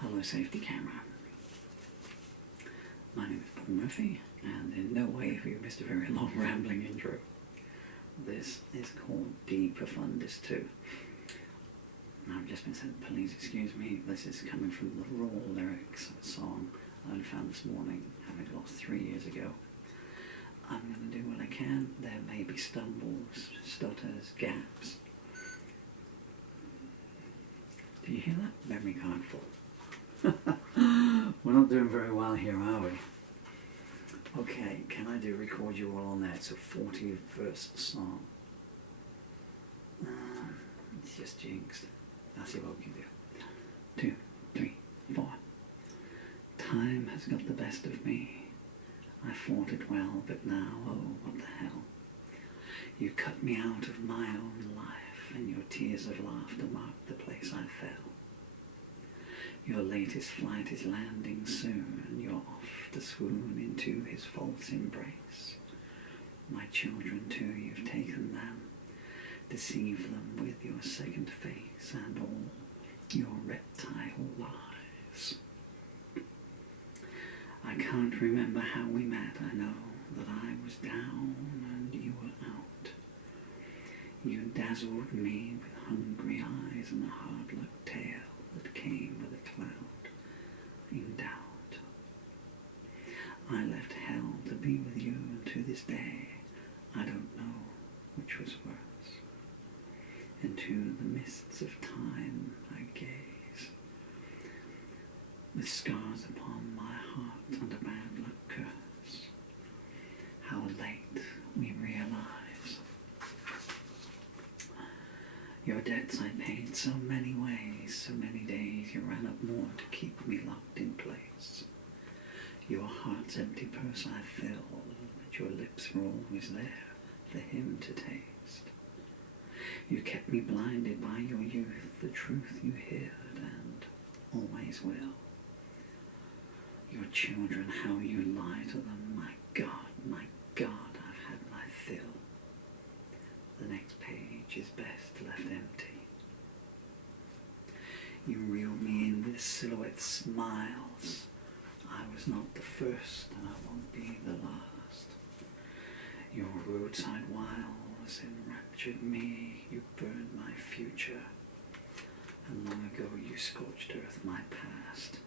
Hello safety camera. My name is Paul Murphy, and in no way have you missed a very long rambling intro. This is called Profundis II. I've just been said, please excuse me, this is coming from the raw lyrics of a song I only found this morning, having lost 3 years ago. I'm going to do what I can. There may be stumbles, stutters, gaps. Do you hear that? Memory card full. We're not doing very well here, are we? Okay, can I record you all on that? It's a 40-verse song. It's just jinxed. I'll see what we can do. 2, 3, 4. Time has got the best of me. I fought it well, but now, oh, what the hell. You cut me out of my own life, and your tears of laughter marked the place I fell. Your latest flight is landing soon, and you're off to swoon into his false embrace. My children too, you've taken them, deceive them with your second face and all your reptile lies. I can't remember how we met. I know that I was down and you were out. You dazzled me with hungry eyes and a hard-luck tale that came with a cloud in doubt. I left hell to be with you, and to this day I don't know which was worse. Into the mists of time I gaze, with scars upon my heart and a bad luck curse. How late we realize your debts I paid so many ways, so many days you ran up more to keep me locked in place. Your heart's empty purse I filled, but your lips were always there for him to taste. You kept me blinded by your youth, the truth you hid and always will. Your children, how you lie to them, my God, I've had my fill. The next page is best left empty. You reeled me in with silhouette smiles. I was not the first, and I won't be the last. Your roadside wiles enraptured me. You burned my future, and long ago you scorched earth my past.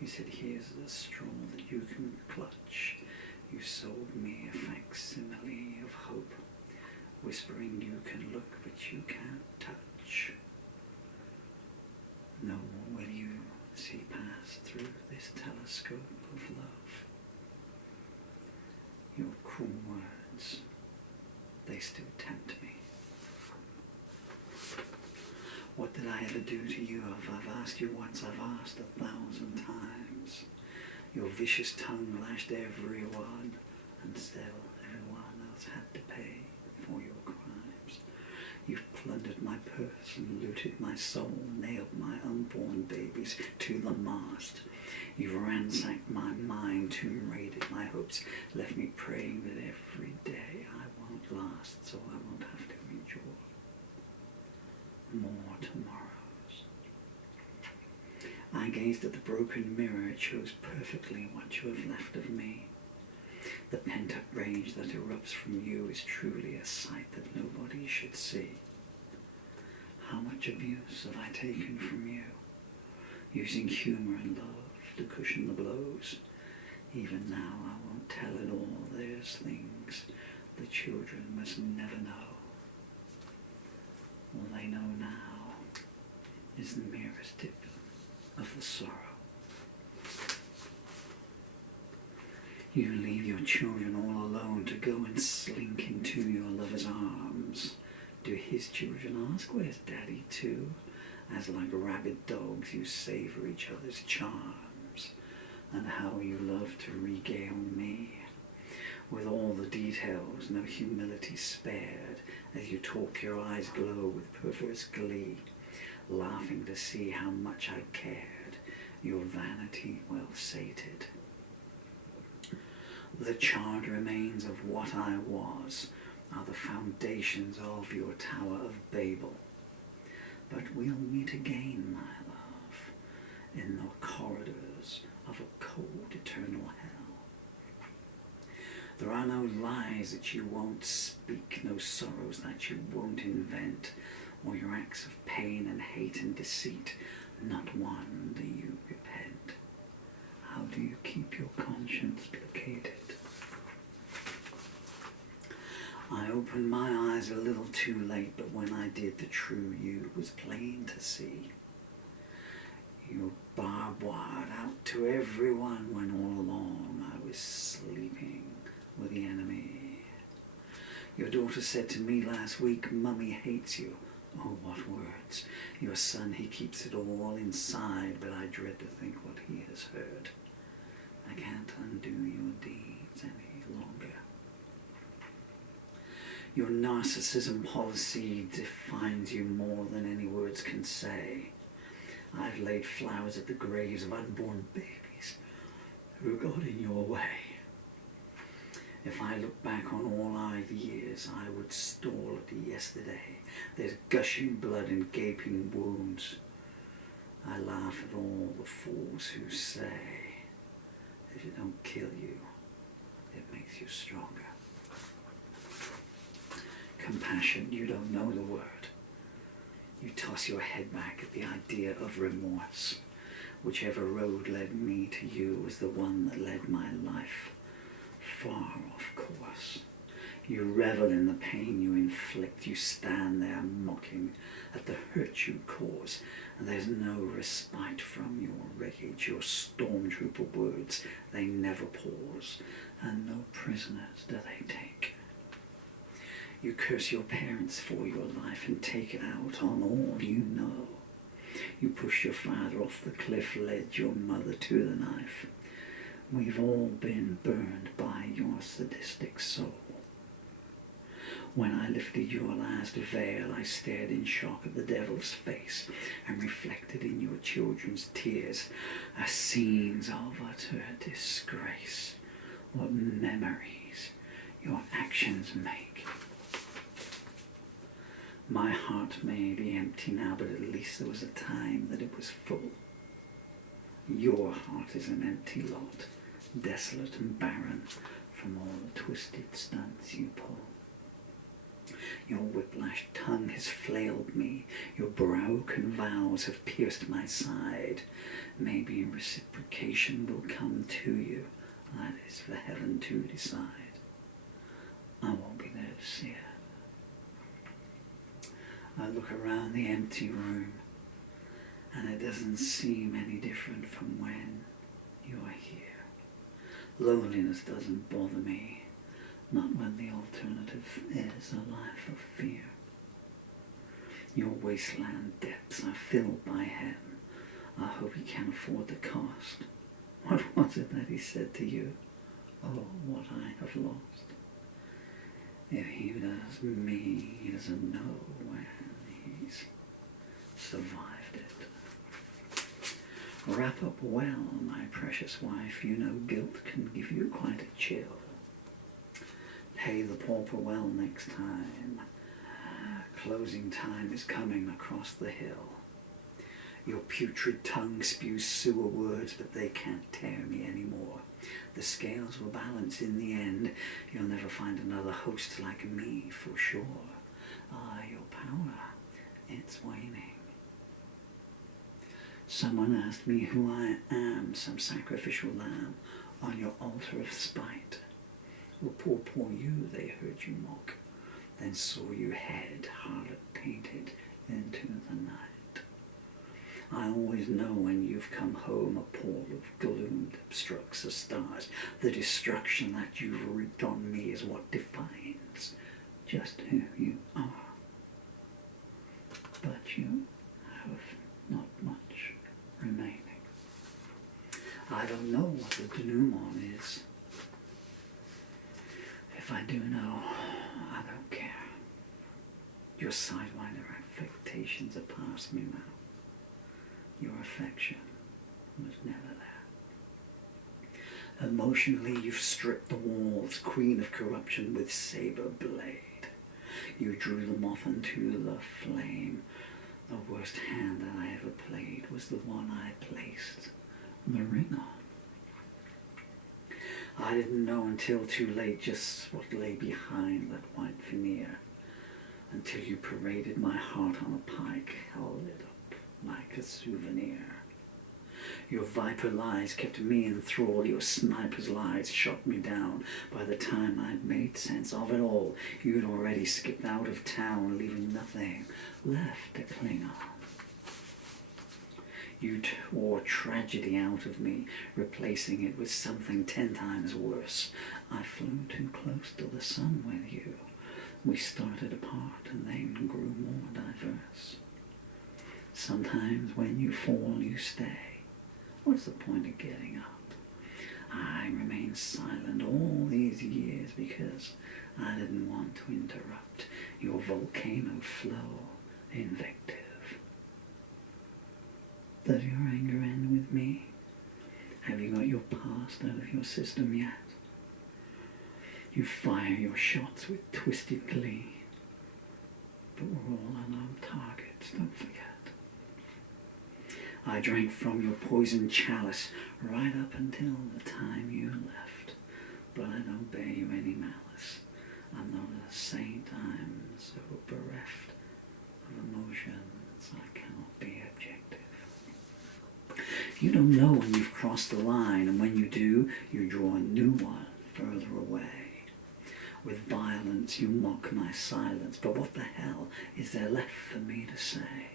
You said, here's the straw that you can clutch. You sold me a facsimile of hope, whispering you can look but you can't touch. No more will you see past through this telescope of love. Your cruel words, they still tempt me. What did I ever do to you? I've asked you once, I've asked 1,000 times. Your vicious tongue lashed everyone, and still everyone else had to pay for your crimes. You've plundered my purse and looted my soul, nailed my unborn babies to the mast. You've ransacked my mind, tomb-raided my hopes, left me praying that every day I won't last, so I won't have to endure more tomorrows. I gazed at the broken mirror. It shows perfectly what you have left of me. The pent-up rage that erupts from you is truly a sight that nobody should see. How much abuse have I taken from you, using humor and love to cushion the blows? Even now I won't tell it all. There's things the children must never know. All they know now is the merest tip of the sorrow. You leave your children all alone to go and slink into your lover's arms. Do his children ask, where's daddy too? As like rabid dogs you savor each other's charms, and how you love to regale me with all the details, no humility spared, as you talk your eyes glow with perverse glee, laughing to see how much I cared, your vanity well sated. The charred remains of what I was are the foundations of your Tower of Babel. But we'll meet again, my love, in the corridors of a cold eternal hell. There are no lies that you won't speak, no sorrows that you won't invent, or your acts of pain and hate and deceit, not one do you repent. How do you keep your conscience placated? I opened my eyes a little too late, but when I did, the true you was plain to see. You barbed wire out to everyone when all along I was sleeping with the enemy. Your daughter said to me last week, "Mummy hates you." Oh, what words. Your son, he keeps it all inside, but I dread to think what he has heard. I can't undo your deeds any longer. Your narcissism policy defines you more than any words can say. I've laid flowers at the graves of unborn babies who got in your way. If I look back on all our years, I would stall at yesterday. There's gushing blood and gaping wounds. I laugh at all the fools who say, if it don't kill you, it makes you stronger. Compassion, you don't know the word. You toss your head back at the idea of remorse. Whichever road led me to you was the one that led my life far off course. You revel in the pain you inflict. You stand there mocking at the hurt you cause. And there's no respite from your rage. Your stormtrooper words, they never pause. And no prisoners do they take. You curse your parents for your life and take it out on all you know. You push your father off the cliff, led your mother to the knife. We've all been burned by your sadistic soul. When I lifted your last veil, I stared in shock at the devil's face and reflected in your children's tears as scenes of utter disgrace. What memories your actions make. My heart may be empty now, but at least there was a time that it was full. Your heart is an empty lot, desolate and barren from all the twisted stunts you pull. Your whiplash tongue has flailed me, your broken vows have pierced my side. Maybe reciprocation will come to you, that is for heaven to decide. I won't be there to see it. I look around the empty room, and it doesn't seem any different from when you're here. Loneliness doesn't bother me, not when the alternative is a life of fear. Your wasteland depths are filled by him. I hope he can afford the cost. What was it that he said to you? Oh, what I have lost. If he does me, he doesn't know when he's survived it. Wrap up well, my precious wife. You know guilt can give you quite a chill. Pay the pauper well next time. Closing time is coming across the hill. Your putrid tongue spews sewer words, but they can't tear me anymore. The scales will balance in the end. You'll never find another host like me, for sure. Ah, your power, it's waning. Someone asked me who I am, some sacrificial lamb on your altar of spite. Well, poor you, they heard you mock, then saw you head harlot painted into the night. I always know when you've come home a pall of gloom obstructs the stars. The destruction that you've wreaked on me is what defines just who you are. But you have not much remaining. I don't know what the denouement is. If I do know, I don't care. Your sidewinder affectations are past me now. Your affection was never there. Emotionally, you've stripped the walls, queen of corruption with saber blade. You drew the moth into the flame. The worst hand that I ever played was the one I placed the ring on. I didn't know until too late just what lay behind that white veneer, until you paraded my heart on a pike, held it up like a souvenir. Your viper lies kept me in thrall, your sniper's lies shot me down. By the time I'd made sense of it all, you'd already skipped out of town, leaving nothing left to cling on. You tore tragedy out of me, replacing it with something 10 times worse. I flew too close to the sun with you. We started apart and then grew more diverse. Sometimes when you fall, you stay. What's the point of getting up? I remained silent all these years because I didn't want to interrupt your volcano flow invective. Does your anger end with me? Have you got your past out of your system yet? You fire your shots with twisted glee, but we're all unarmed targets, don't forget. I drank from your poison chalice right up until the time you left, but I don't bear you any malice. I'm not a saint, I'm so bereft of emotions I cannot be objective. You don't know when you've crossed the line, and when you do, you draw a new one further away. With violence you mock my silence, but what the hell is there left for me to say?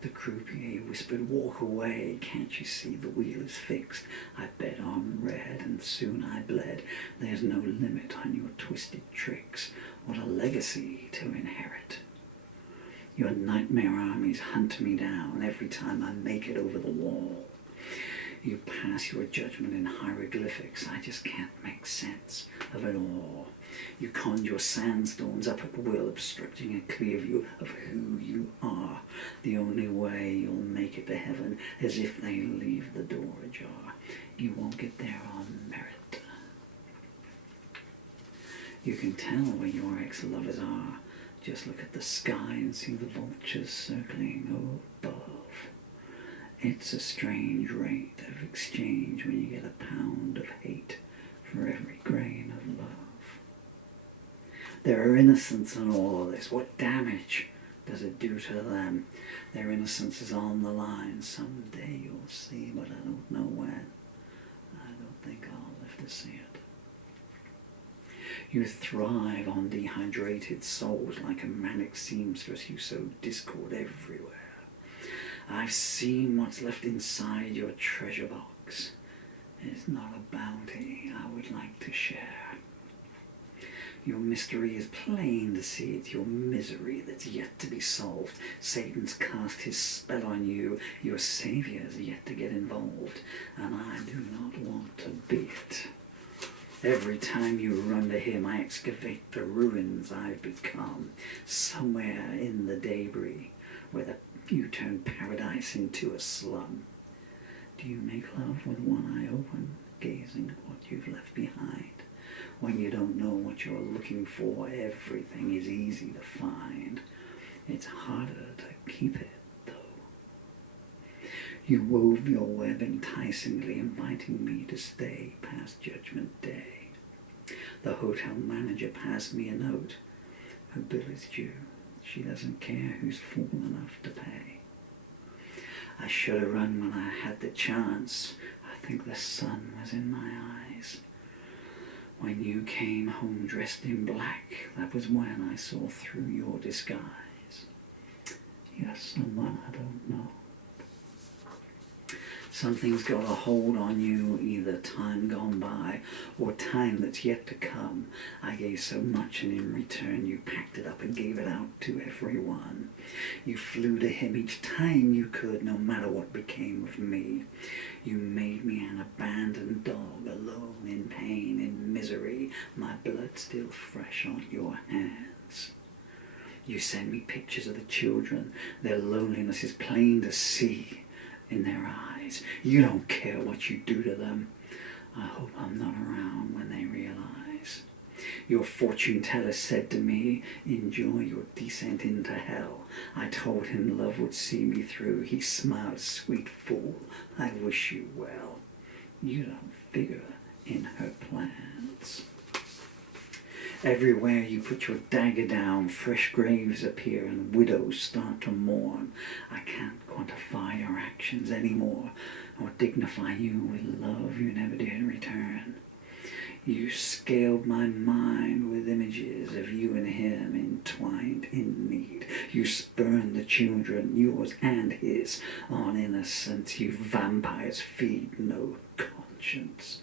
The croupier whispered, walk away, can't you see the wheel is fixed? I bet on red and soon I bled. There's no limit on your twisted tricks. What a legacy to inherit. Your nightmare armies hunt me down every time I make it over the wall. You pass your judgment in hieroglyphics. I just can't make sense of it all. You conjure sandstorms up at will, obstructing a clear view of who you are. The only way you'll make it to heaven is if they leave the door ajar. You won't get there on merit. You can tell where your ex-lovers are. Just look at the sky and see the vultures circling above. It's a strange rate of exchange when you get a pound of hate for every grain of love. There are innocents in all of this. What damage does it do to them? Their innocence is on the line. Someday you'll see, but I don't know when. I don't think I'll live to see it. You thrive on dehydrated souls like a manic seamstress. You sow discord everywhere. I've seen what's left inside your treasure box. It's not a bounty I would like to share. Your mystery is plain to see. It's your misery that's yet to be solved. Satan's cast his spell on you. Your savior's yet to get involved, and I do not want to be it. Every time you run to him, I excavate the ruins I've become. Somewhere in the debris, where you turn paradise into a slum. Do you make love with one eye open, gazing at what you've left behind? When you don't know what you're looking for, everything is easy to find. It's harder to keep it, though. You wove your web enticingly, inviting me to stay past Judgment Day. The hotel manager passed me a note. Her bill is due. She doesn't care who's fool enough to pay. I should have run when I had the chance. I think the sun was in my eyes. When you came home dressed in black, that was when I saw through your disguise. You're someone I don't know. Something's got a hold on you, either time gone by or time that's yet to come. I gave so much, and in return you packed it up and gave it out to everyone. You flew to him each time you could, no matter what became of me. You made me an abandoned dog, alone in pain, in misery, my blood still fresh on your hands. You send me pictures of the children. Their loneliness is plain to see in their eyes. You don't care what you do to them. I hope I'm not around when they realize. Your fortune teller said to me, enjoy your descent into hell. I told him love would see me through. He smiled, sweet fool, I wish you well. You don't figure in her plans. Everywhere you put your dagger down, fresh graves appear and widows start to mourn. I can't quantify your actions anymore, or dignify you with love you never did return. You scaled my mind with images of you and him entwined in need. You spurned the children, yours and his, on innocence. You vampires feed no conscience.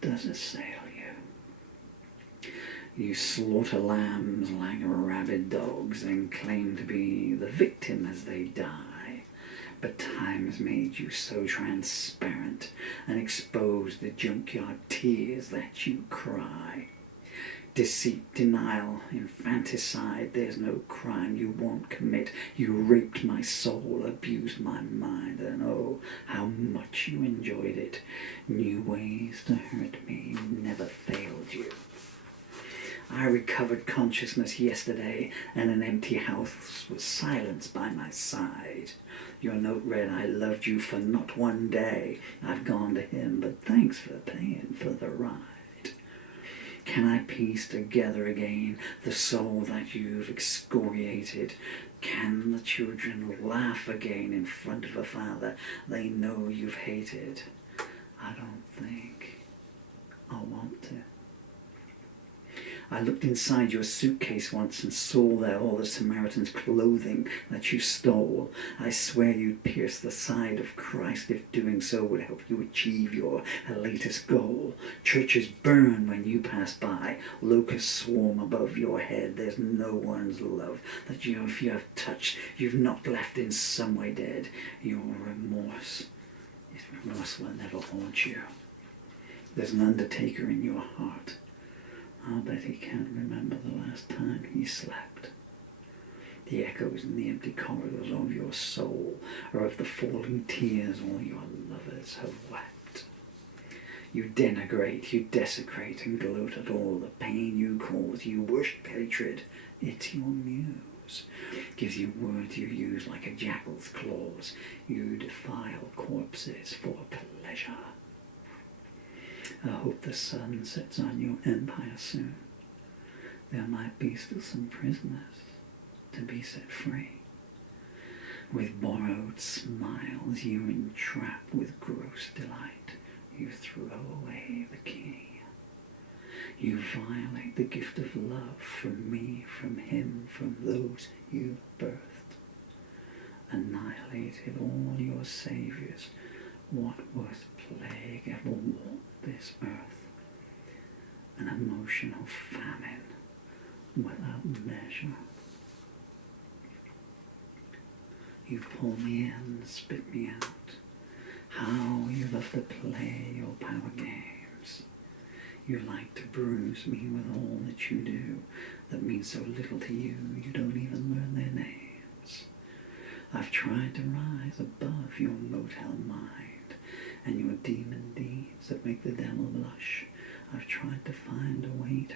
Does assail you. You slaughter lambs like rabid dogs and claim to be the victim as they die. But time has made you so transparent and exposed the junkyard tears that you cry. Deceit, denial, infanticide, there's no crime you won't commit. You raped my soul, abused my mind, and oh, how much you enjoyed it. New ways to hurt me never failed you. I recovered consciousness yesterday, and an empty house was silenced by my side. Your note read, I loved you for not one day. I've gone to him, but thanks for paying for the ride. Can I piece together again the soul that you've excoriated? Can the children laugh again in front of a father they know you've hated? I don't think I'll want to. I looked inside your suitcase once and saw there all the Samaritan's clothing that you stole. I swear you'd pierce the side of Christ if doing so would help you achieve your latest goal. Churches burn when you pass by. Locusts swarm above your head. There's no one's love that if you have touched, you've not left in some way dead. Your remorse will never haunt you. There's an undertaker in your heart. I'll bet he can't remember the last time he slept. The echoes in the empty corridors of your soul are of the falling tears all your lovers have wept. You denigrate, you desecrate, and gloat at all the pain you cause. You worship hatred, it's your muse. Gives you words you use like a jackal's claws. You defile corpses for pleasure. I hope the sun sets on your empire soon. There might be still some prisoners to be set free. With borrowed smiles you entrap with gross delight. You throw away the key. You violate the gift of love from me, from him, from those you birthed. Annihilated all your saviors. What worse plague ever walked this earth? An emotional famine without measure. You pull me in, spit me out. How you love to play your power games. You like to bruise me with all that you do that means so little to you, you don't even learn their names. I've tried to rise above your motel mind and your demon deeds that make the devil blush. I've tried to find a way to